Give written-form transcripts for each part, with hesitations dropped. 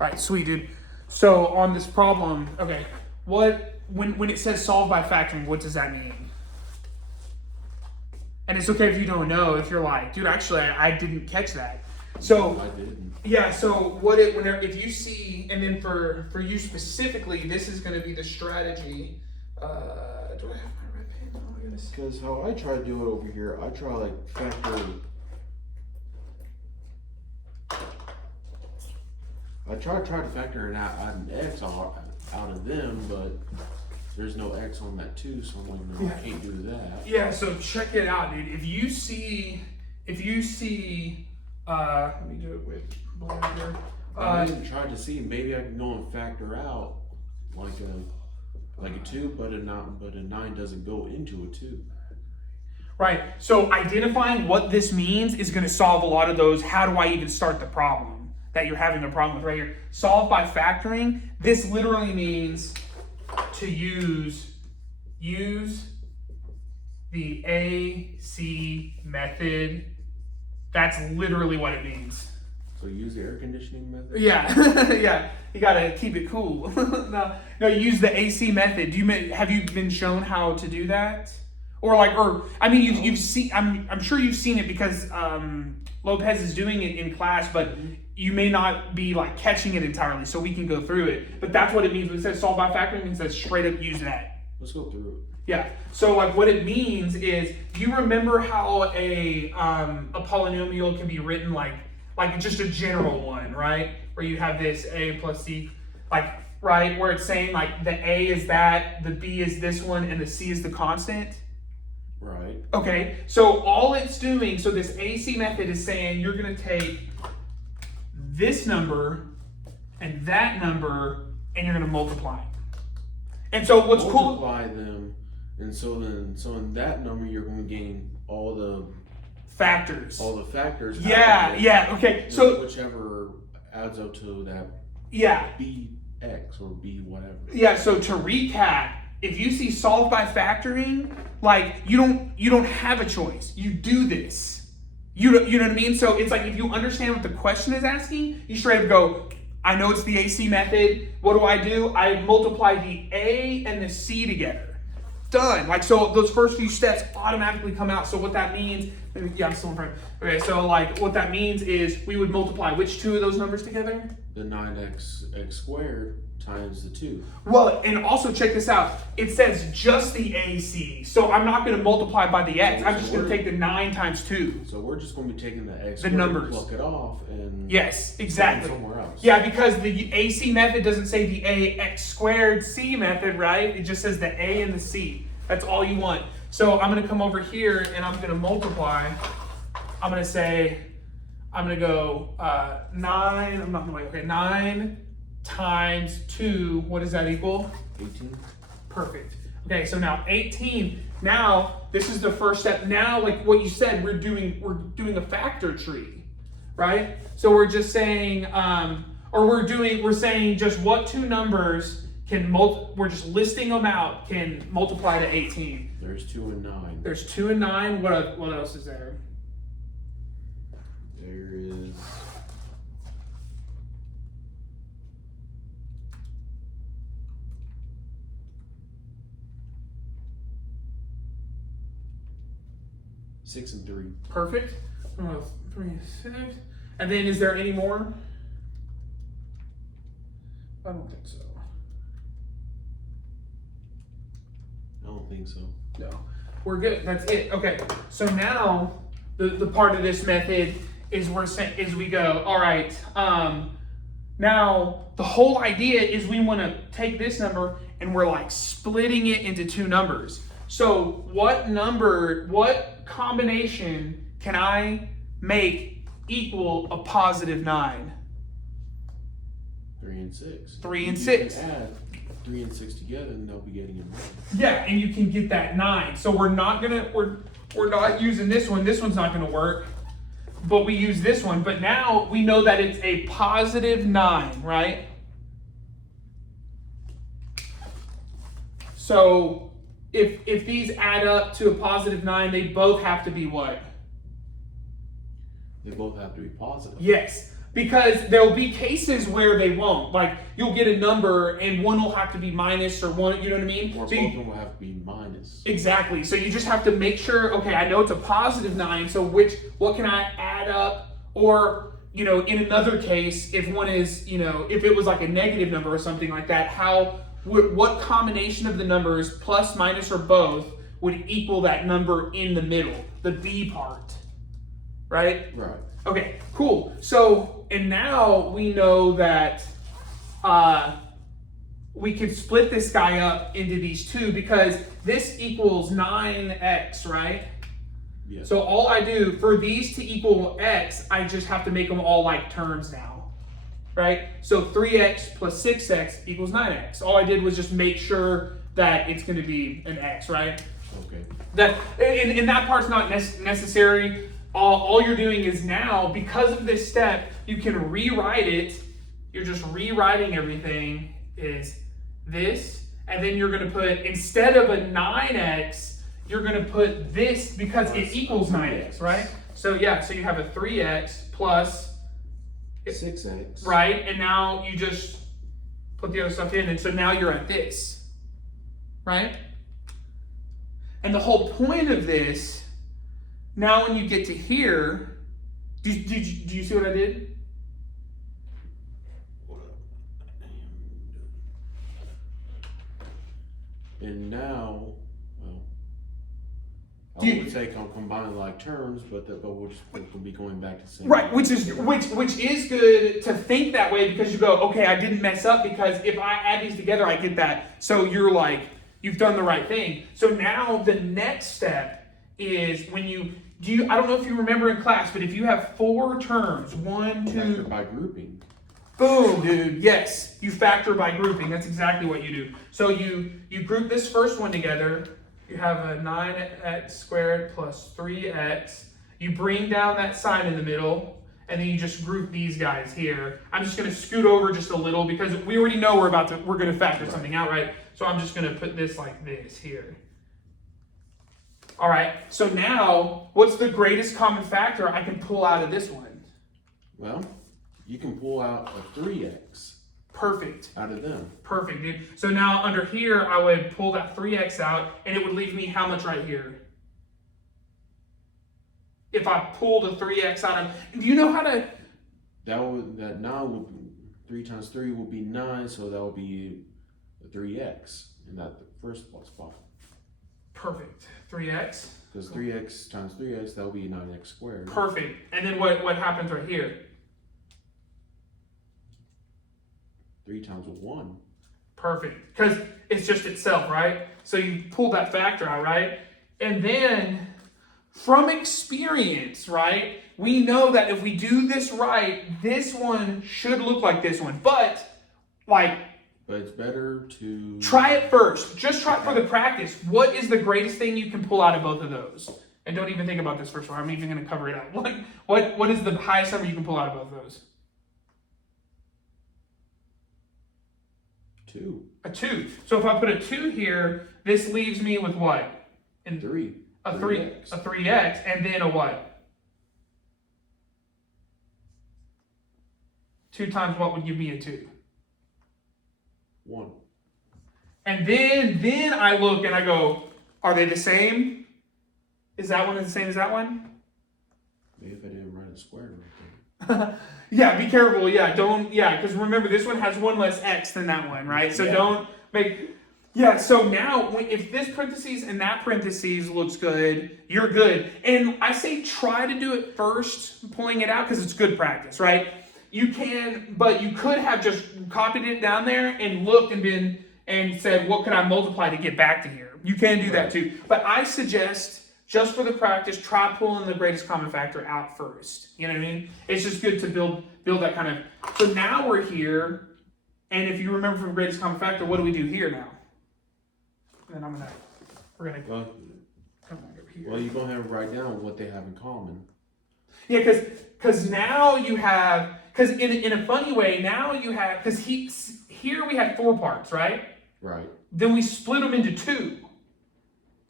All right, sweet, dude. So on this problem, okay, when it says solve by factoring, what does that mean? And it's okay if you don't know, if you're like, dude, actually, I didn't catch that. So I didn't. yeah, so if you see, and then for you specifically, this is going to be the strategy. Do I have my red pen? Oh my goodness. Because how I try to do it over here, I try like factor. I try to factor an x out of them, but there's no x on that too, so I'm like, no, I can't do that. Yeah, so check it out, dude. If you see, let me do it with blue here. I even tried to see maybe I can go and factor out like a 2, but a 9 doesn't go into a 2. Right. So identifying what this means is going to solve a lot of those. How do I even start the problem that you're having a problem with right here? Solve by factoring. This literally means to use the AC method. That's literally what it means. So use the air conditioning method? Yeah, yeah. You gotta keep it cool. No, use the AC method. Have you been shown how to do that? You've seen. I'm sure you've seen it because Lopez is doing it in class, but you may not be like catching it entirely. So we can go through it. But that's what it means when it says solve by factoring. It says straight up use that. Let's go through it. Yeah. So like what it means is, do you remember how a polynomial can be written like just a general one, right? Where you have this a plus c, right? Where it's saying like the a is that, the b is this one, and the c is the constant. Right. Okay. So all it's doing, so this AC method is saying you're going to take this number and that number, and you're going to multiply. And so what's cool? Multiply them. And so in that number, you're going to gain all the factors. Yeah. Okay. So whichever adds up to that. Yeah. Bx or b whatever. Yeah. So to recap, if you see solve by factoring, like you don't have a choice. You do this. You know what I mean? So it's like if you understand what the question is asking, you straight up go, I know it's the AC method. What do? I multiply the A and the C together. Done. Like, so those first few steps automatically come out. So what that means, yeah, I'm still in front. Okay, so like what that means is we would multiply which two of those numbers together? The 9x squared times the 2. Well, and also check this out. It says just the AC. So I'm not going to multiply by the x. I'm just going to take the 9 times 2. So we're just going to be taking the x the numbers, pluck it off, and yes, exactly. Somewhere else. Yeah, because the AC method doesn't say the ax squared c method, right? It just says the a and the c. That's all you want. So I'm going to come over here and I'm going to multiply. I'm going to go 9. I'm not going to 9 times 2. What does that equal? 18. Perfect. Okay, so now 18. Now this is the first step. Now, like what you said, we're doing a factor tree, right? So we're just saying, we're saying just what two numbers can we're just listing them out, can multiply to 18. There's 2 and 9. There's 2 and 9. What else is there? There is 6 and 3. Perfect. 3, 6. And then is there any more? I don't think so. I don't think so. No. We're good. That's it. Okay. So now the part of this method is we go, all right, now the whole idea is we want to take this number and we're like splitting it into two numbers. So what combination can I make equal a positive 9? 3 and 6. 3 and 6. You can add 3 and 6 together, and they'll be getting a 9. Yeah, and you can get that 9. So we're not using this one. This one's not gonna work. But we use this one. But now we know that it's a positive 9, right? So if these add up to a positive 9, they both have to be what? They both have to be positive. Yes. because there'll be cases where they won't. Like you'll get a number and one will have to be minus or one, you know what I mean? Or So both of them will have to be minus. Exactly. So you just have to make sure, okay, I know it's a positive 9, so what can I add up? Or, in another case, if one is, if it was like a negative number or something like that, what combination of the numbers, plus, minus, or both, would equal that number in the middle, the B part, right? Right. Okay, cool. So, and now we know that we could split this guy up into these two because this equals 9x, right? Yes. So all I do for these to equal x, I just have to make them all like terms now, right? So 3x plus 6x equals 9x. All I did was just make sure that it's going to be an x, right? Okay. And that part's not necessary. All you're doing is now, because of this step, you can rewrite it. You're just rewriting everything is this, and then you're going to put, instead of a 9x, you're going to put this because it equals 9x, right? So yeah, so you have a 3x plus 6x. Right, and now you just put the other stuff in, and so now you're at this, right? And the whole point of this, now when you get to here, do you see what I did? And now, well, I would say combine like terms, but we'll be going back to the same. Right, which is good to think that way because you go, okay, I didn't mess up because if I add these together, I get that. So you're like, you've done the right thing. So now the next step is when I don't know if you remember in class, but if you have 4 terms, 1, 2, Factor by grouping. Boom, dude. Yes, you factor by grouping. That's exactly what you do. So you group this first one together. You have a 9x squared plus 3x. You bring down that sign in the middle, and then you just group these guys here. I'm just going to scoot over just a little because we already know we're going to factor something out, right? So I'm just going to put this like this here. All right. So now, what's the greatest common factor I can pull out of this one? Well, you can pull out a 3x. Perfect. Out of them. Perfect, dude. So now under here, I would pull that 3x out, and it would leave me how much right here? If I pulled a 3x out of, do you know how to? That 9 would be 3 times 3 will be 9, so that will be a 3x in that first spot. Perfect. 3x. Because 3x times 3x, that will be 9x squared. Perfect. And then what happens right here? 3 times 1. Perfect. Because it's just itself, right? So you pull that factor out, right? And then from experience, right, we know that if we do this right, this one should look like this one. But it's better to try it first. Just try it for the practice. What is the greatest thing you can pull out of both of those? And don't even think about this first one. I'm even going to cover it up. What is the highest number you can pull out of both of those? 2. A 2. So if I put a 2 here, this leaves me with what? 3. A 3x, and then a what? 2 times what would give me a 2? 1. And then I look and I go, are they the same? Is that one the same as that one? Maybe if I didn't write a square right there. Yeah, be careful. Yeah, because remember this one has 1 less x than that one, right? So don't make, so now if this parentheses and that parentheses looks good, you're good. And I say try to do it first, pulling it out, because it's good practice, right? You can, but you could have just copied it down there and looked and said, what could I multiply to get back to here? You can do that too. But I suggest, just for the practice, try pulling the greatest common factor out first. You know what I mean? It's just good to build that kind of. So now we're here, and if you remember from greatest common factor, what do we do here now? And then we're gonna come over here. Well, you're gonna have to write down what they have in common. Yeah, because now you have, because in a funny way, now you have, because here we had 4 parts, right? Right. Then we split them into 2.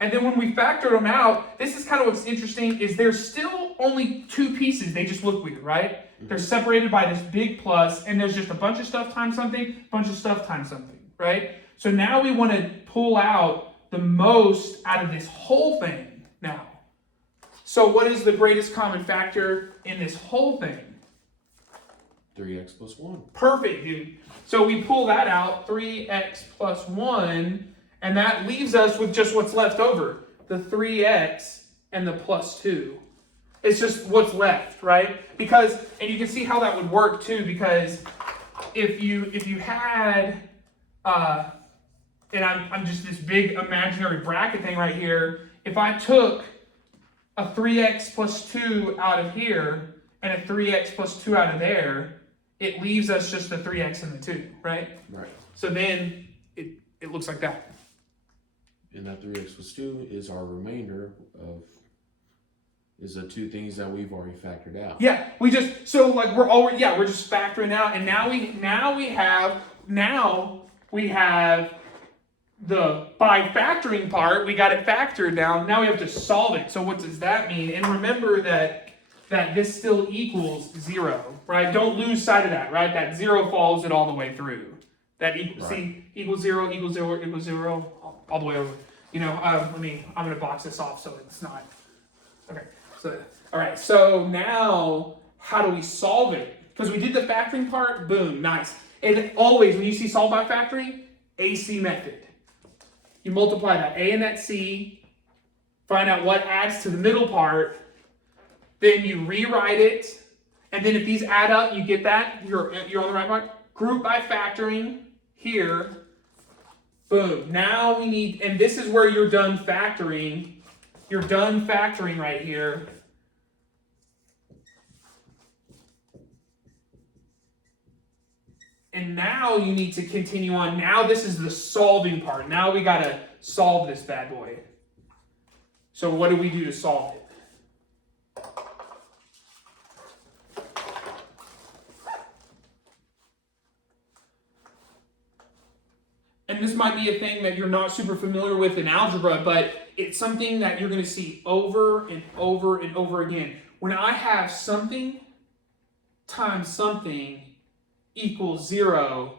And then when we factored them out, this is kind of what's interesting, is there's still only 2 pieces. They just look weird, right? They're separated by this big plus, and there's just a bunch of stuff times something, bunch of stuff times something, right? So now we want to pull out the most out of this whole thing now. So what is the greatest common factor in this whole thing? 3x plus 1. Perfect, dude. So we pull that out, 3x plus 1, and that leaves us with just what's left over, the 3x and the plus 2. It's just what's left, right? Because, and you can see how that would work too, because if you had, and I'm just this big imaginary bracket thing right here, if I took a 3x plus 2 out of here and a 3x plus 2 out of there, it leaves us just the 3x and the 2, right? Right. So then it looks like that. And that 3x plus 2 is our remainder of, is the two things that we've already factored out. Yeah, we just, so like we're just factoring out, and now we have the by factoring part, we got it factored down. Now we have to solve it. So what does that mean? And remember that this still equals 0, right? Don't lose sight of that, right? That 0 follows it all the way through. That equals 0 equals 0 equals 0 all the way over. You know, I'm gonna box this off so it's not. Okay. So all right. So now how do we solve it? Because we did the factoring part. Boom. Nice. And always when you see solve by factoring, AC method. You multiply that A and that C, find out what adds to the middle part, then you rewrite it, and then if these add up, you get that, you're on the right mark. Group by factoring here, boom. Now we need, and this is where you're done factoring. You're done factoring right here. And now you need to continue on. Now this is the solving part. Now we got to solve this bad boy. So what do we do to solve it? And this might be a thing that you're not super familiar with in algebra, but it's something that you're going to see over and over and over again. When I have something times something equals 0,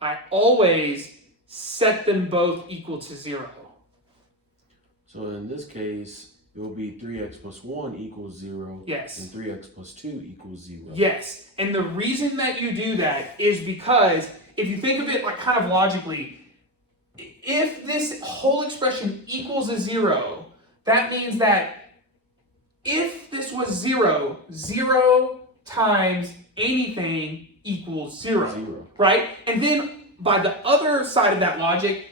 I always set them both equal to 0. So in this case, it will be 3x plus 1 equals 0. Yes. And 3x plus 2 equals 0. Yes. And the reason that you do that is because if you think of it like kind of logically, if this whole expression equals a 0, that means that if this was 0, 0 times anything equals 0, right? And then by the other side of that logic,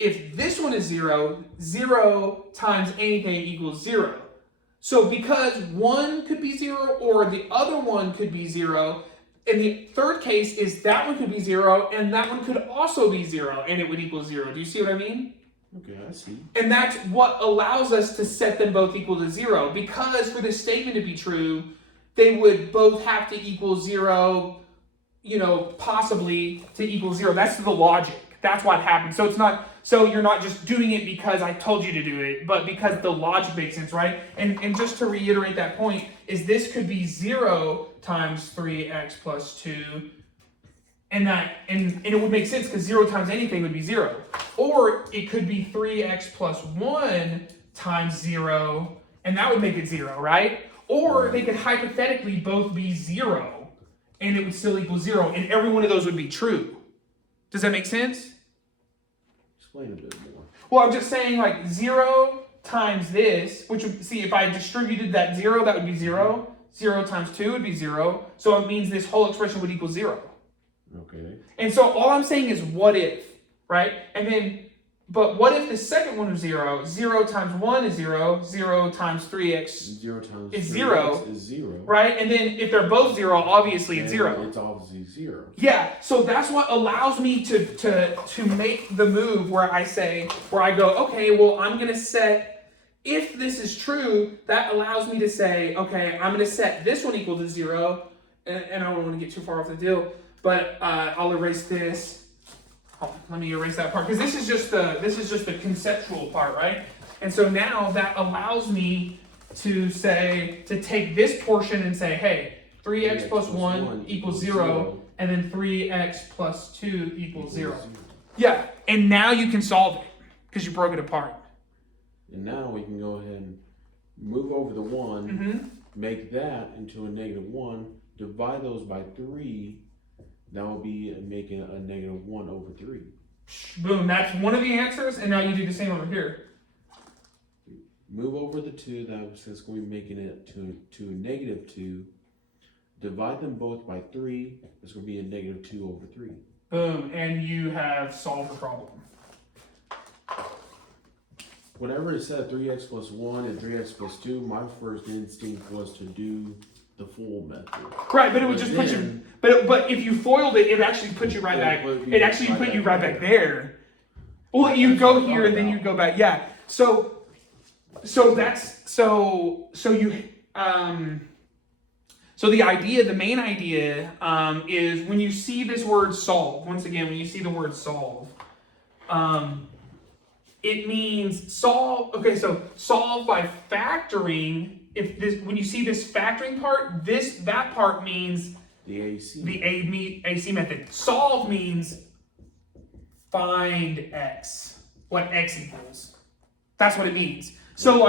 if this one is 0, 0 times anything equals 0. So because one could be 0 or the other one could be 0, and the third case is that one could be 0 and that one could also be 0 and it would equal 0. Do you see what I mean? Okay, I see. And that's what allows us to set them both equal to 0, because for this statement to be true, they would both have to equal 0, you know, possibly to equal 0. That's the logic. That's what happens. So it's not, so you're not just doing it because I told you to do it, but because the logic makes sense, right? And just to reiterate that point, is this could be 0 times 3x plus 2, and it would make sense because 0 times anything would be 0. Or it could be 3x plus 1 times 0, and that would make it 0, right? Or they could hypothetically both be 0, and it would still equal 0, and every one of those would be true. Does that make sense? Explain a bit more. Well, I'm just saying like 0 times this, which would, see, if I distributed that 0, that would be 0. 0 times 2 would be 0. So it means this whole expression would equal 0. Okay. And so all I'm saying is what if, right? And then, but what if the second one was 0? 0 times 1 is 0. 0 times 3x 0 times is 0 is 0. Right? And then if they're both 0, obviously it's 0. It's obviously 0. Yeah, so that's what allows me to make the move where I go, okay, well, I'm going to set, if this is true, that allows me to say, okay, I'm going to set this one equal to 0, and I don't want to get too far off the deal, but I'll erase this. Oh, let me erase that part, because this is just the conceptual part, right? And so now that allows me to take this portion and say, hey, 3x plus 1 equals 0, and then 3x plus 2 equals 0. Yeah, and now you can solve it because you broke it apart. And now we can go ahead and move over the 1, make that into a -1, divide those by 3. That will be making a -1 over 3. Boom, that's one of the answers, and now you do the same over here. Move over the 2, that's going to be making it to a -2. Divide them both by 3, it's going to be a -2 over 3. Boom, and you have solved the problem. Whenever it said 3x plus 1 and 3x plus 2, my first instinct was to do the full method. Right, but it would just put you. But if you foiled it, it actually put you right back. It actually put you right back there. Well, you go here and then you go back. Yeah. So the idea, the main idea, is when you see this word solve. Once again, when you see the word solve, it means solve. Okay, so solve by factoring. When you see this factoring part, that part means the AC. The AC method. Solve means find x. What x equals. That's what it means. So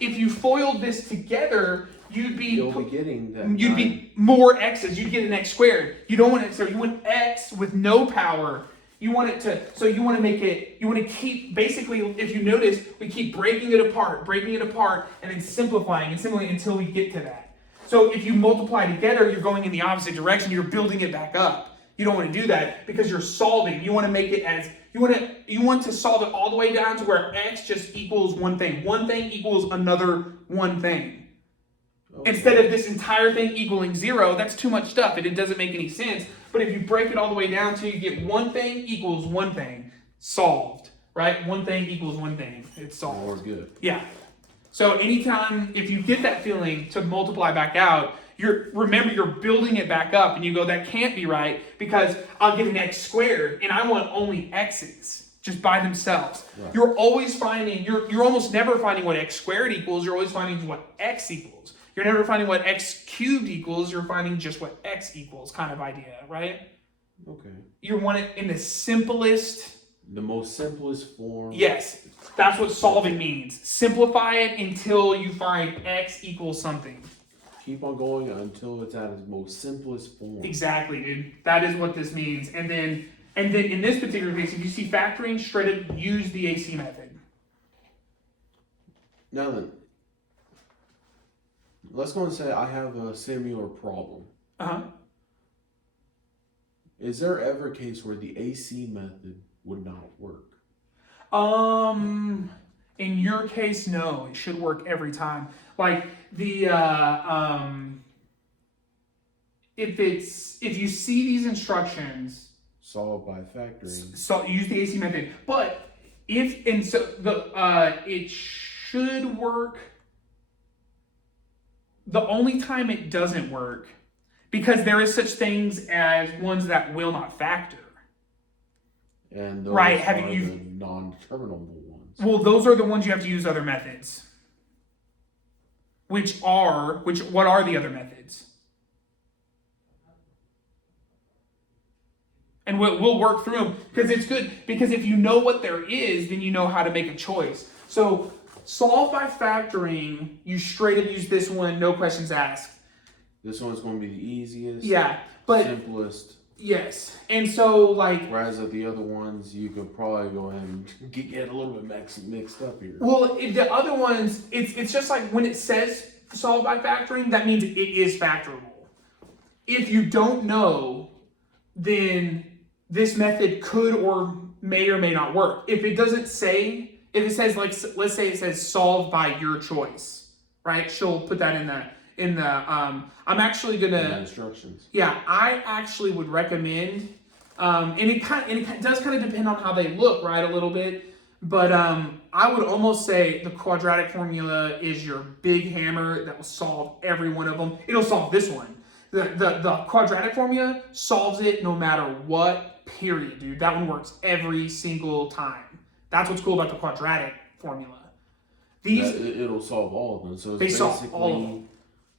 if you foiled this together, you'd be more x's. You'd get an x squared. You don't want it. So you want x with no power. You want it to. So you want to make it. You want to keep. Basically, if you notice, we keep breaking it apart, and then simplifying until we get to that. So if you multiply together, you're going in the opposite direction. You're building it back up. You don't want to do that because you're solving. You want to make it as you want to solve it all the way down to where x just equals one thing. One thing equals another one thing. Okay. Instead of this entire thing equaling 0, that's too much stuff. It doesn't make any sense. But if you break it all the way down to you get one thing equals one thing, solved, right? One thing equals one thing. It's solved. Or good. Yeah. So anytime, if you get that feeling to multiply back out, remember you're building it back up and you go, that can't be right because I'll get an x squared and I want only x's just by themselves. Right. You're always finding, you're almost never finding what x squared equals. You're always finding what x equals. You're never finding what x cubed equals. You're finding just what x equals kind of idea, right? Okay. You want it in the most simplest form. Yes. That's what solving means. Simplify it until you find x equals something. Keep on going until it's at its most simplest form. Exactly, dude. That is what this means. And then in this particular case, if you see factoring, straight up use the AC method. Now then, let's go and say I have a similar problem. Uh-huh. Is there ever a case where the AC method would not work? In your case, no. It should work every time. Like if you see these instructions, solve by factoring. So use the AC method. But it should work. The only time it doesn't work, because there is such things as ones that will not factor. And those right, are the non-determinable ones. Well, those are the ones you have to use other methods. What are the other methods? And we'll work through them because it's good. Because if you know what there is, then you know how to make a choice. So solve by factoring, you straight up use this one, no questions asked. This one's going to be the easiest. Yeah, but simplest. Yes, and so whereas of the other ones, you could probably go ahead and get a little bit mixed up here. Well, the other ones, it's just like when it says solve by factoring, that means it is factorable. If you don't know, then this method could or may not work. If it says let's say it says solve by your choice, right? She'll put that in the I'm actually gonna instructions. Yeah, I actually would recommend, and it does kind of depend on how they look, right, a little bit. But I would almost say the quadratic formula is your big hammer that will solve every one of them. It'll solve this one. The quadratic formula solves it no matter what. Period, dude. That one works every single time. That's what's cool about the quadratic formula. It'll solve all of them. So it's solve all of them.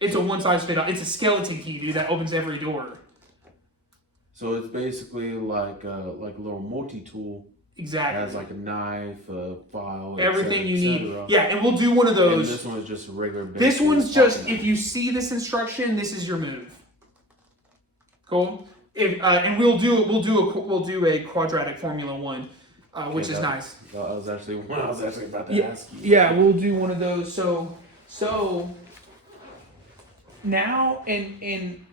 It's a one-size-fits-all. It's a skeleton key, dude, that opens every door. So it's basically like a little multi-tool. Exactly. It has like a knife, a file, everything you need. cetera. Yeah, and we'll do one of those. And this one is just a regular. This one's just, if you see this instruction, this is your move. Cool. And we'll do a quadratic formula one, which is nice. That was actually one I was actually about to ask you. Yeah, we'll do one of those. So now and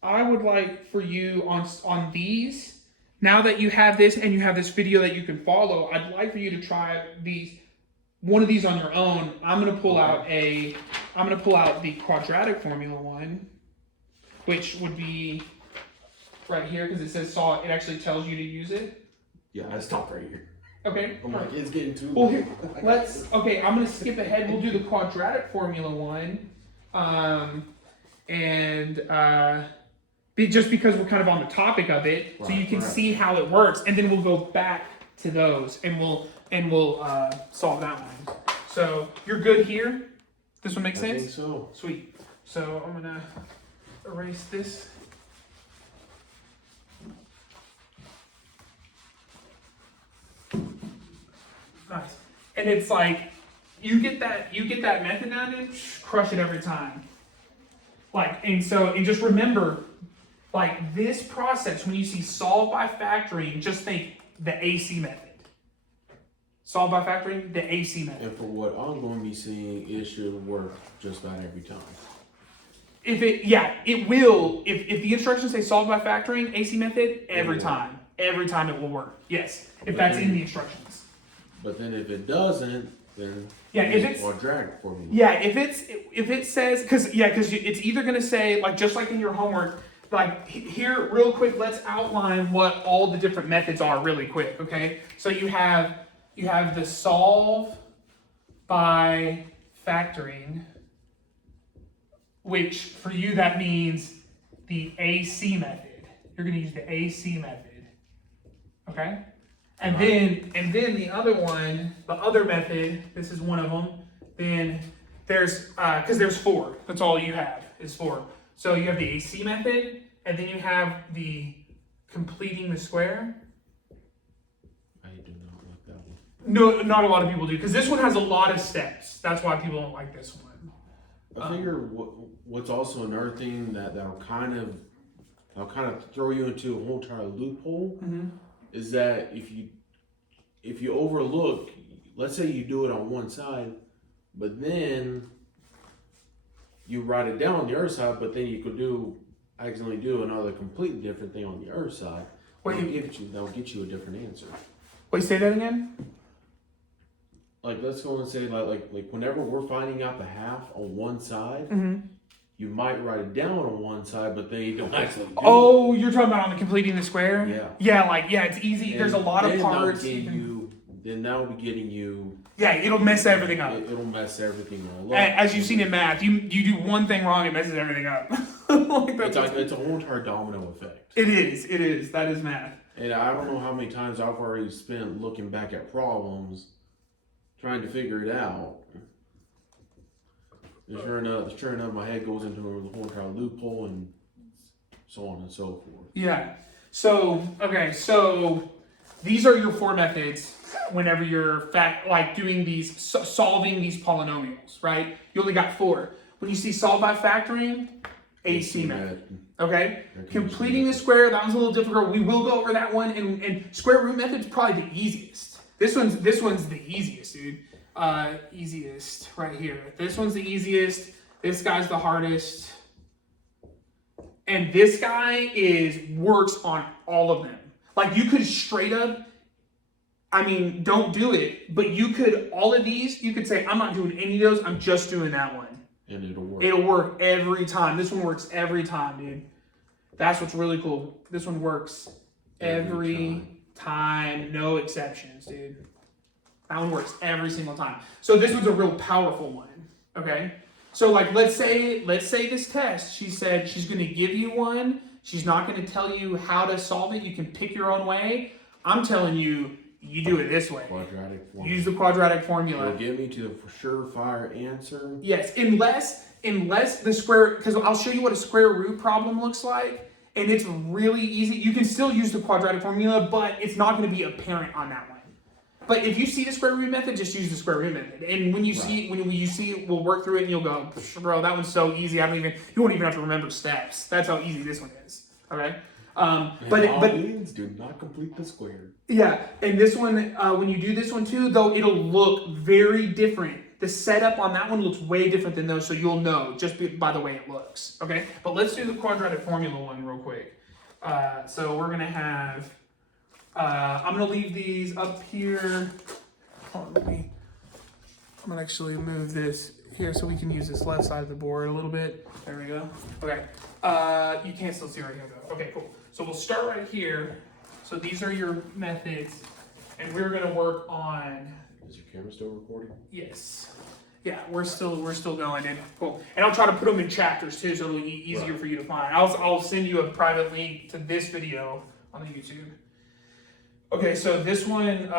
I would like for you on these, now that you have this and you have this video that you can follow, I'd like for you to try one of these on your own. I'm gonna pull out the quadratic formula one, which would be right here because it says solve. It actually tells you to use it. Yeah, I stopped right here. Okay. I'm like, it's getting too. Well, here, I'm gonna skip ahead. We'll do the quadratic formula one, just because we're kind of on the topic of it, so you can see how it works, and then we'll go back to those, and we'll solve that one. So you're good here. This one makes sense. I think so. Sweet. So I'm gonna erase this. Nice. And it's like you get that method down and crush it every time. And just remember, like this process, when you see solve by factoring, just think the AC method. Solve by factoring, the AC method. And for what I'm going to be seeing, it should work just about every time. It will. If the instructions say solve by factoring, AC method, every time it will work. Yes, if that's in the instructions. But then if it doesn't, then if it's quadratic formula. Yeah, if it says because it's either going to say just like in your homework. Here, real quick, let's outline what all the different methods are really quick, okay? So you have the solve by factoring, which for you that means the AC method. You're going to use the AC method, okay? And then the other one, the other method, this is one of them, then there's, because there's 4, that's all you have is 4. So you have the AC method, and then you have the completing the square. I do not like that one. No, not a lot of people do, because this one has a lot of steps. That's why people don't like this one. I figure what's also another thing that'll kind of throw you into a whole entire loophole is that if you overlook, let's say you do it on one side, but then you write it down on the other side, but then you could accidentally do another completely different thing on the other side. That'll get you a different answer. Wait, say that again? Let's go and say like whenever we're finding out the half on one side, you might write it down on one side, but then you don't actually do it. You're talking about on the completing the square? Yeah. It's easy. There's a lot of parts. Then that'll be getting you. Yeah, it'll mess everything up. It'll mess everything all up. As you've seen in math, you do one thing wrong, it messes everything up. It's a whole entire domino effect. It is. That is math. And I don't know how many times I've already spent looking back at problems, trying to figure it out. And sure enough, my head goes into a whole entire loophole and so on and so forth. Yeah. So these are your 4 methods whenever you're doing these, solving these polynomials, right? You only got 4. When you see solve by factoring, AC method. Okay? Completing the square, that one's a little difficult. We will go over that one, and square root method is probably the easiest. This one's the easiest, dude. Easiest right here. This one's the easiest. This guy's the hardest. And this guy works on all of them. You could straight up, don't do it, but you could, all of these, you could say, I'm not doing any of those, I'm just doing that one. And it'll work. It'll work every time. This one works every time, dude. That's what's really cool. This one works every time. No exceptions, dude. That one works every single time. So this one's a real powerful one, okay? So let's say this test, she said she's going to give you one. She's not going to tell you how to solve it. You can pick your own way. I'm telling you, you do it this way. Quadratic formula. Use the quadratic formula. It'll get me to the surefire answer. Yes, unless the square, because I'll show you what a square root problem looks like, and it's really easy. You can still use the quadratic formula, but it's not going to be apparent on that one. But if you see the square root method, just use the square root method. And when you see it, we'll work through it, and you'll go, bro, that one's so easy. You won't even have to remember steps. That's how easy this one is. Okay. But means do not complete the square. Yeah, and this one, when you do this one too, though, it'll look very different. The setup on that one looks way different than those, so you'll know just by the way it looks. Okay, but let's do the quadratic formula one real quick. So we're gonna have. I'm gonna leave these up here. Hold on, I'm gonna actually move this here so we can use this left side of the board a little bit. There we go. Okay. You can still see right here though. Okay, cool. So we'll start right here. So these are your methods, and we're gonna work on. Is your camera still recording? Yes. Yeah, we're still going in. Cool. And I'll try to put them in chapters too, so it'll be easier for you to find. I'll send you a private link to this video on the YouTube. Okay, so this one,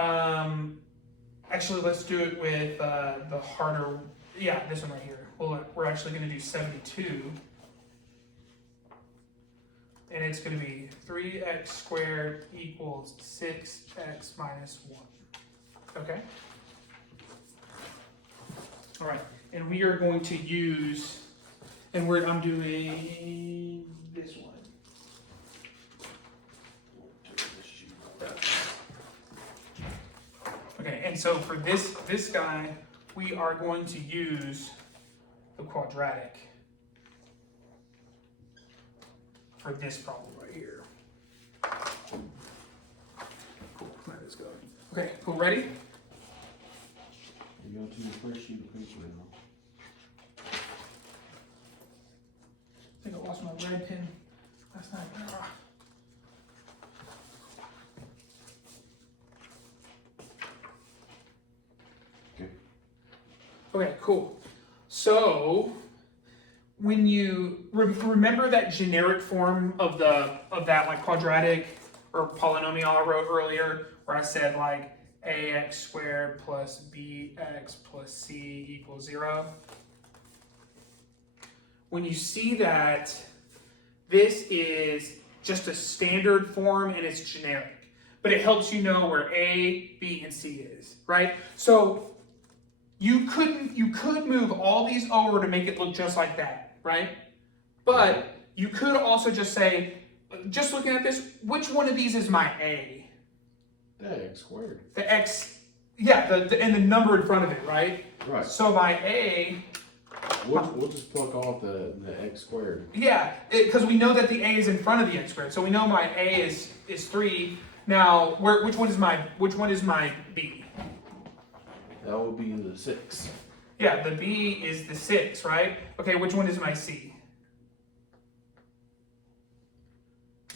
actually let's do it with the harder. Yeah, this one right here. We're actually gonna do 72. And it's going to be 3x squared equals 6x minus 1. Okay? All right. And we are going to use, and I'm doing this one. Okay, and so for this guy, we are going to use the quadratic. For this problem right here. Cool, that is good. Okay, cool, ready? You go to the first sheet of paper now. I think I lost my red pen last night. Okay, cool. So when you remember that generic form of that like quadratic or polynomial I wrote earlier, where I said like ax squared plus bx plus c equals 0. When you see that, this is just a standard form and it's generic, but it helps you know where a, b, and c is, right? So you could move all these over to make it look just like that. Right? But you could also just say, just looking at this, which one of these is my A? The x squared. The x, yeah, and the number in front of it, right? Right. So my A. We'll just pluck off the x squared. Yeah, because we know that the A is in front of the x squared, so we know my A is 3. Now, which one is my B? That would be the 6. Yeah, the B is the 6, right? Okay, which one is my C?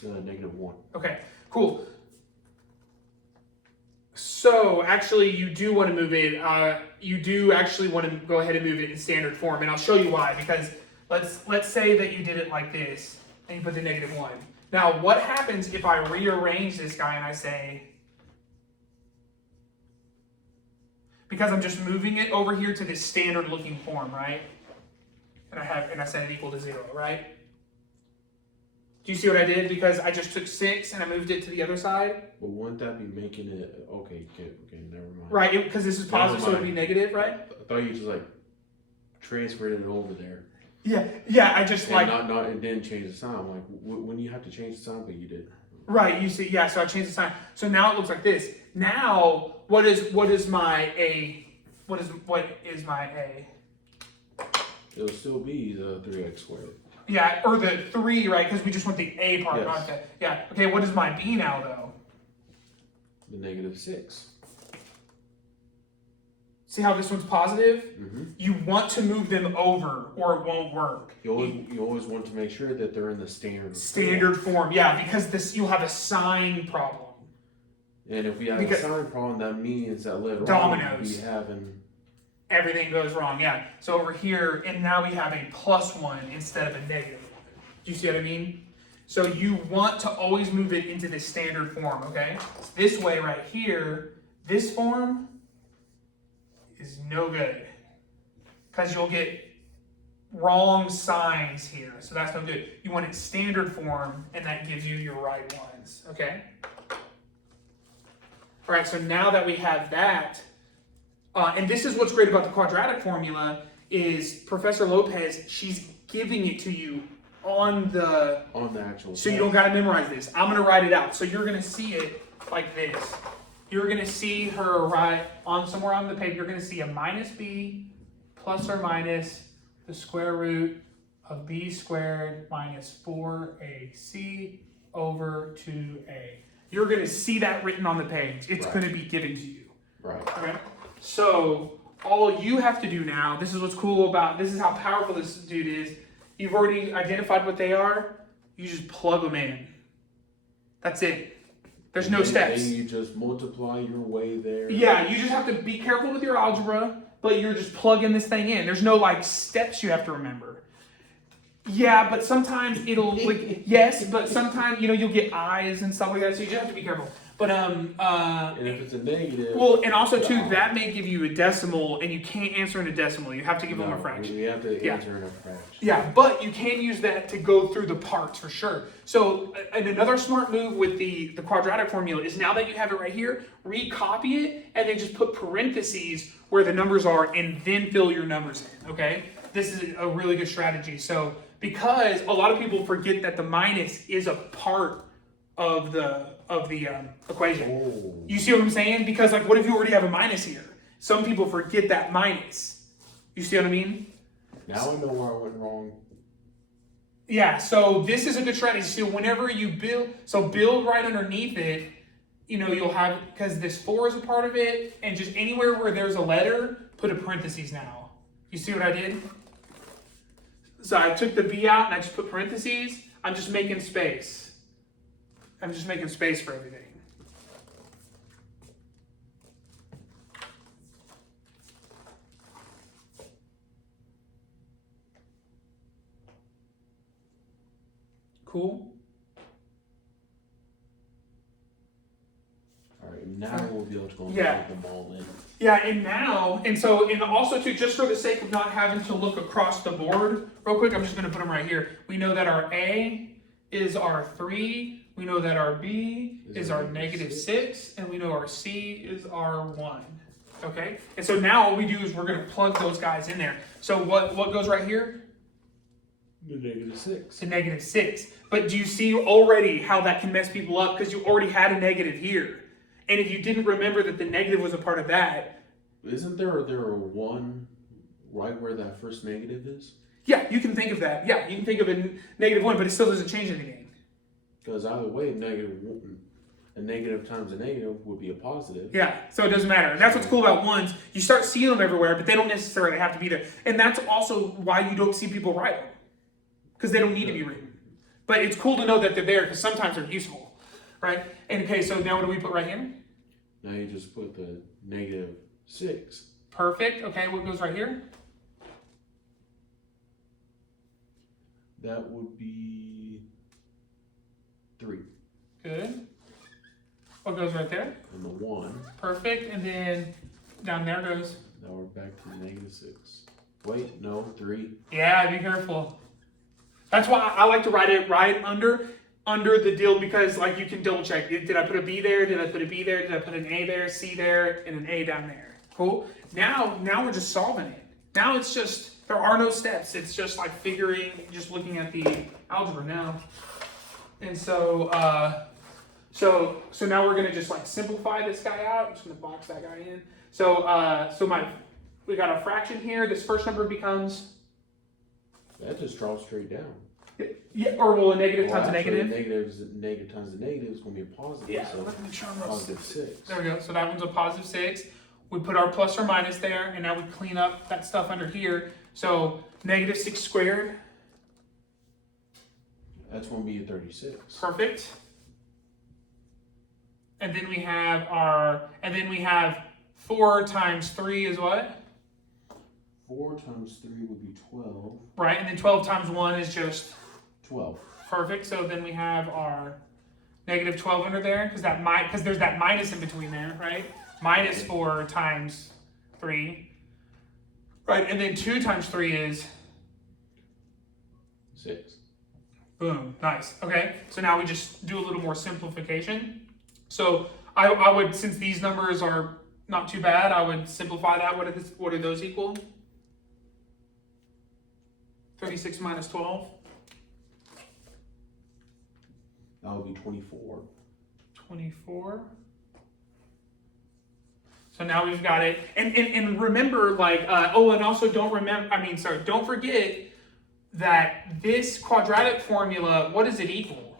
-1. Okay, cool. So actually, you do want to move it. You do actually want to go ahead and move it in standard form, and I'll show you why. Because let's say that you did it like this, and you put the -1. Now, what happens if I rearrange this guy and I say? Because I'm just moving it over here to this standard looking form, right? And I set it equal to 0, right? Do you see what I did? Because I just took 6 and I moved it to the other side. But wouldn't that be making it okay, never mind. Right, because this is positive, so it'd be negative, right? I thought you just like transferred it over there. Yeah, I just and not it didn't change the sign. I'm like, when you have to change the sign, but you did. Right, you see, yeah, so I changed the sign. So now it looks like this. Now, what is my A? What is my A? It'll still be the 3x squared. Yeah, or the 3, right? Because we just want the A part, yes. not the, yeah. Okay, what is my B now, though? The -6. See how this one's positive? Mm-hmm. You want to move them over, or it won't work. You always want to make sure that they're in the standard form. Yeah, because you'll have a sign problem. And if we have a sign problem, that means that later dominoes. on we'll be having everything goes wrong. Yeah. So over here, and now we have a +1 instead of a -1. Do you see what I mean? So you want to always move it into the standard form, okay? This way right here, this form is no good because you'll get wrong signs here. So that's no good. You want it standard form, and that gives you your right ones, okay? All right, so now that we have that, and this is what's great about the quadratic formula is Professor Lopez, she's giving it to you on the actual so you don't got to memorize this. I'm going to write it out. So you're going to see it like this. You're going to see her write on somewhere on the paper, you're going to see a minus b plus or minus the square root of b squared minus 4ac over 2a. You're going to see that written on the page. It's going to be given to you. Right. Okay? So all you have to do now, this is what's cool about, this is how powerful this dude is. You've already identified what they are. You just plug them in. That's it. There's no steps. And you just multiply your way there. Yeah, you just have to be careful with your algebra, but you're just plugging this thing in. There's no like steps you have to remember. Yeah, but sometimes it'll like yes, but sometimes you'll get eyes and stuff like that, so you just have to be careful. But and if it's a negative. Well, and also too, that may give you a decimal, and you can't answer in a decimal. You have to give them a fraction. You have to answer in a fraction. Yeah, but you can use that to go through the parts for sure. So, and another smart move with the quadratic formula is now that you have it right here, recopy it and then just put parentheses where the numbers are, and then fill your numbers in. Okay, this is a really good strategy. So, because a lot of people forget that the minus is a part of the equation. Oh. You see what I'm saying? Because like, what if you already have a minus here? Some people forget that minus. You see what I mean? Now I know where I went wrong. Yeah, so this is a good strategy. So whenever you build right underneath it, you'll have, because this 4 is a part of it, and just anywhere where there's a letter, put a parentheses now. You see what I did? So I took the B out and I just put parentheses. I'm just making space. I'm just making space for everything. Cool. All right, now we'll be able to go and Yeah. put them all in. Yeah, and also too, just for the sake of not having to look across the board real quick, I'm just going to put them right here. We know that our A is our 3. We know that our B is our -6, and we know our C is our 1. Okay? And so now what we do is we're going to plug those guys in there. So what goes right here? The -6. The -6. But do you see already how that can mess people up? Because you already had a negative here. And if you didn't remember that the negative was a part of that. Isn't there a 1 right where that first negative is? Yeah, you can think of that. Yeah, you can think of a -1, but it still doesn't change anything. Because either way, a negative times a negative would be a positive. Yeah, so it doesn't matter. And that's what's cool about ones. You start seeing them everywhere, but they don't necessarily have to be there. And that's also why you don't see people write them. Because they don't need to be written. But it's cool to know that they're there because sometimes they're useful. Right? And okay, so now what do we put right here? Now you just put the -6. Perfect. Okay, what goes right here? That would be 3. Good. What goes right there? And the 1. Perfect. And then down there goes. Now we're back to the -6. Wait, no, 3. Yeah, be careful. That's why I like to write it right under the deal, because like you can double check. Did I put a B there? Did I put a B there? Did I put an A there? C there? And an A down there. Cool. Now we're just solving it. Now it's just, there are no steps. It's just like just looking at the algebra now. And so now we're gonna just like simplify this guy out. I'm just gonna box that guy in. We got a fraction here. This first number becomes. That just drops straight down. Yeah, or will a negative times a negative? Negative times a negative is going to be a positive. Yeah, so let me show them +6. There we go. So that one's a +6. We put our plus or minus there, and now we clean up that stuff under here. So -6 squared. That's going to be a 36. Perfect. And then we have 4 times 3 is what? 4 times 3 would be 12. Right, and then 12 times 1 is just 12. Perfect. So then we have our negative 12 under there, because there's that minus in between there, right? Minus 4 times 3. Right, and then 2 times 3 is? 6. Boom, nice. Okay, so now we just do a little more simplification. So I would, since these numbers are not too bad, I would simplify that. What do those equal? 36 minus 12. That would be 24. 24. So now we've got it. And remember, like, and also don't forget that this quadratic formula, what does it equal?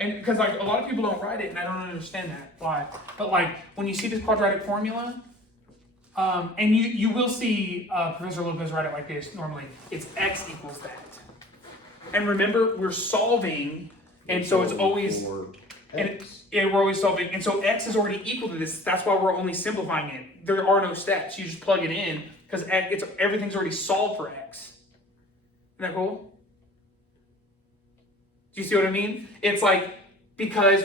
And because like a lot of people don't write it, and I don't understand that why. But like when you see this quadratic formula, and you will see Professor Lopez write it like this normally. It's x equals that. And remember, we're solving, and so it's always we're always solving, and so x is already equal to this. That's why we're only simplifying it. There are no steps. You just plug it in because everything's already solved for x. Isn't that cool? Do you see what I mean? It's like, because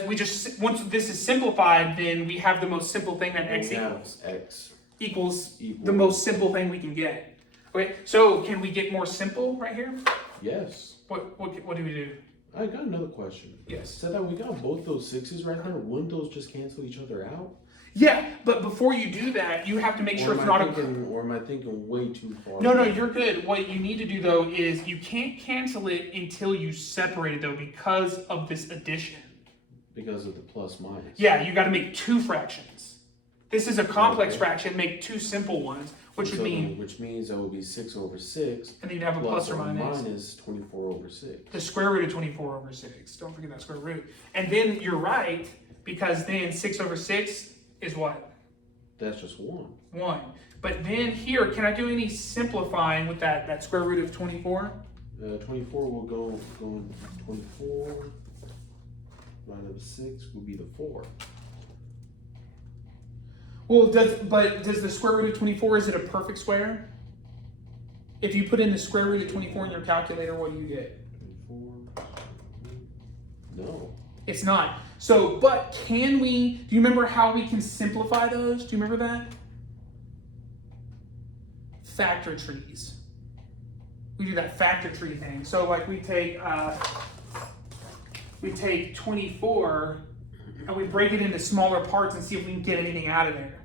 once this is simplified, then we have the most simple thing that x equals. X equals the most simple thing we can get. Okay, so can we get more simple right here? Yes. What do we do? I got another question. Yes. So that we got both those 6s right there, wouldn't those just cancel each other out? Yeah, but before you do that, you have to make sure it's not or am I thinking way too far? No, you're good. What you need to do though is you can't cancel it until you separate it though, because of this addition. Because of the plus minus. Yeah, you got to make 2 fractions. This is a complex fraction. Make 2 simple ones, which means that would be 6 over 6. And then you'd have a plus or minus. Minus 24 over 6. The square root of 24 over 6. Don't forget that square root. And then you're right, because then 6 over 6 is what? That's just 1. 1. But then here, can I do any simplifying with that square root of 24? 24 will go in 24. Divided by 6 will be the 4. Well, does the square root of 24, is it a perfect square? If you put in the square root of 24 in your calculator, what do you get? 24. No. It's not. So, but do you remember how we can simplify those? Do you remember that? Factor trees. We do that factor tree thing. So like we take 24 and we break it into smaller parts and see if we can get anything out of there.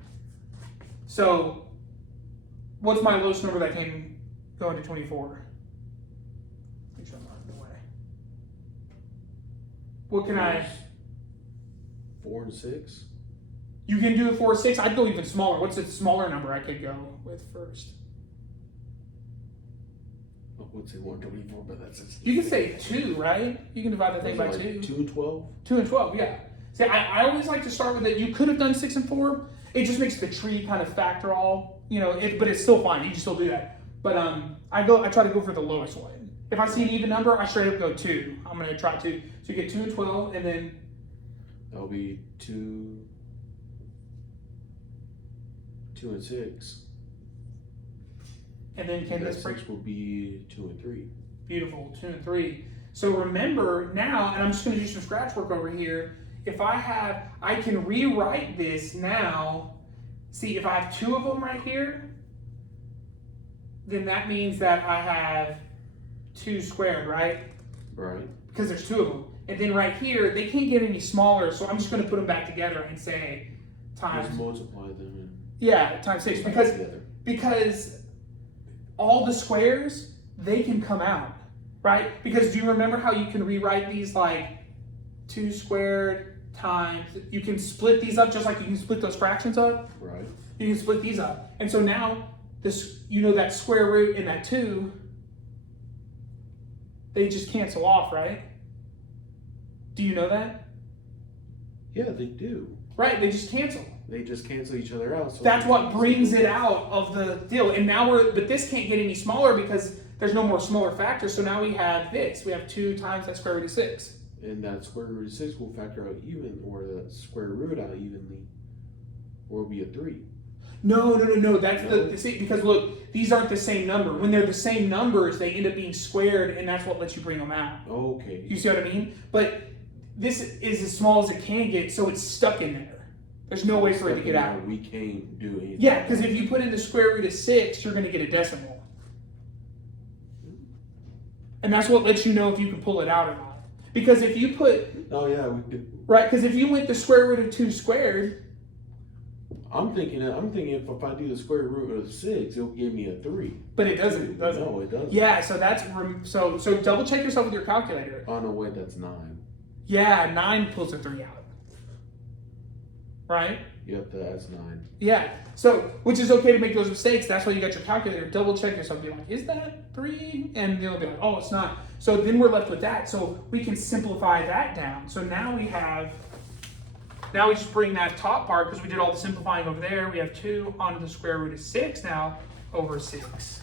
So what's my lowest number that can go into 24? Make sure I'm not in the way. What can 4 and 6? You can do a 4 or 6. I'd go even smaller. What's a smaller number I could go with first? I would say 124, but that's it. You can say 2, right? You can divide that thing by 2. 2 and 12? 2 and 12, yeah. See, I always like to start with it. You could have done 6 and 4. It just makes the tree kind of factor all, but it's still fine. You can still do that. But I try to go for the lowest one. If I see an even number, I straight up go 2. I'm going to try 2. So you get 2 and 12, and then that'll be 2 and 6. And then can this break? 6 will be 2 and 3. Beautiful, 2 and 3. So remember now, and I'm just going to do some scratch work over here. If I can rewrite this now. See, if I have 2 of them right here, then that means that I have 2 squared, right? Right. Because there's 2 of them. And then right here, they can't get any smaller, so I'm just going to put them back together and say times. Just multiply them. Times 6. Because all the squares, they can come out, right? Because do you remember how you can rewrite these like 2 squared times, you can split these up just like you can split those fractions up? Right. You can split these up. And so now, that square root and that 2, they just cancel off, right? Do you know that? Yeah, they do. Right, they just cancel. They just cancel each other out. So that's what brings it out of the deal. And now but this can't get any smaller because there's no more smaller factors. So now we have this. We have 2 times that square root of 6. And that square root of 6 will factor out even, or the square root out evenly, or it'll be a 3. No. That's the see, because look, these aren't the same number. When they're the same numbers, they end up being squared, and that's what lets you bring them out. Okay. You see what I mean? But this is as small as it can get, so it's stuck in there. There's no way for it to get out. We can't do anything. Yeah, because if you put in the square root of 6, you're going to get a decimal. And that's what lets you know if you can pull it out or not. Because if you put... Oh, yeah, we do. Right, because if you went the square root of 2 squared... I'm thinking if I do the square root of 6, it'll give me a 3. But it doesn't, does it? No, it doesn't. Yeah, so that's... So double check yourself with your calculator. Oh, no, wait, that's 9. Yeah, 9 pulls a 3 out. Right? Yep, that's 9. Yeah, so, which is okay to make those mistakes. That's why you got your calculator. Double check yourself. Be like, is that 3? And you'll be like, oh, it's not. So then we're left with that. So we can simplify that down. So now we just bring that top part, because we did all the simplifying over there. We have 2 onto the square root of 6 now over 6.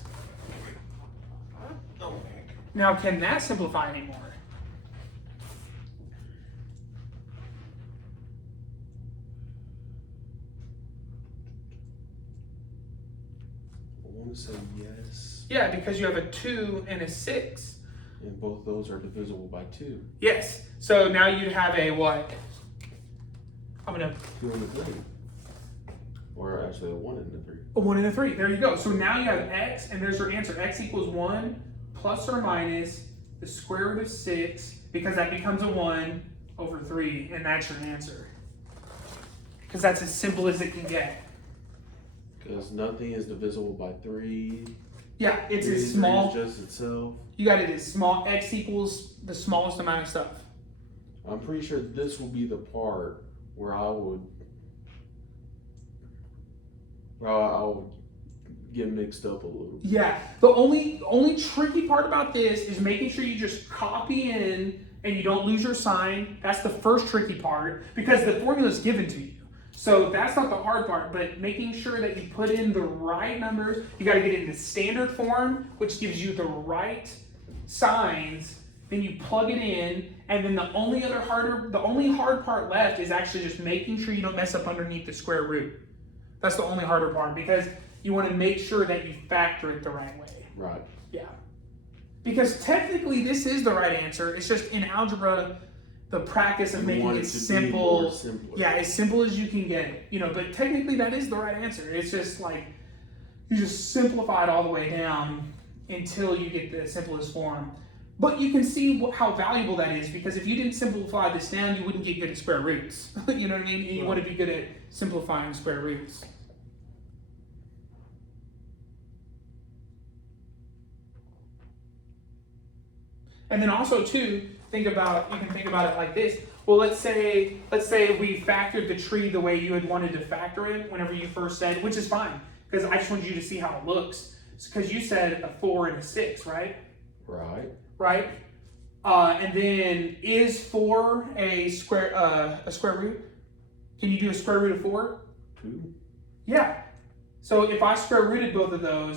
Now, can that simplify anymore? I want to say yes. Yeah, because you have a 2 and a 6. And both those are divisible by 2. Yes. So now you'd have a what? I'm going to... 2 and a 3. Or actually a 1 and a 3. A 1 and a 3. There you go. So now you have x, and there's your answer. X equals 1 plus or minus the square root of 6, because that becomes a 1 over 3, and that's your answer. Because that's as simple as it can get. Because nothing is divisible by 3. Yeah, it's 3 as small. is just itself. You got it as small. X equals the smallest amount of stuff. I'm pretty sure this will be the part where I would get mixed up a little. Yeah, the only tricky part about this is making sure you just copy in and you don't lose your sign. That's the first tricky part, because the formula is given to you. So that's not the hard part, but making sure that you put in the right numbers. You got to get it in the standard form, which gives you the right signs. Then you plug it in, and then the only hard part left is actually just making sure you don't mess up underneath the square root. That's the only harder part, because you want to make sure that you factor it the right way. Right. Yeah. Because technically this is the right answer. It's just in algebra, the practice of making it simple. Yeah, as simple as you can get it. You know, but technically that is the right answer. It's just like, you just simplify it all the way down until you get the simplest form. But you can see how valuable that is, because if you didn't simplify this down, you wouldn't get good at square roots. You know what I mean? And you want to be good at simplifying square roots. And then also too, you can think about it like this. Well, let's say we factored the tree the way you had wanted to factor it whenever you first said, which is fine, because I just wanted you to see how it looks. Because you said a 4 and a 6, right? Right. Right? And then is 4 a square root? Can you do a square root of 4? 2. Yeah. So if I square rooted both of those,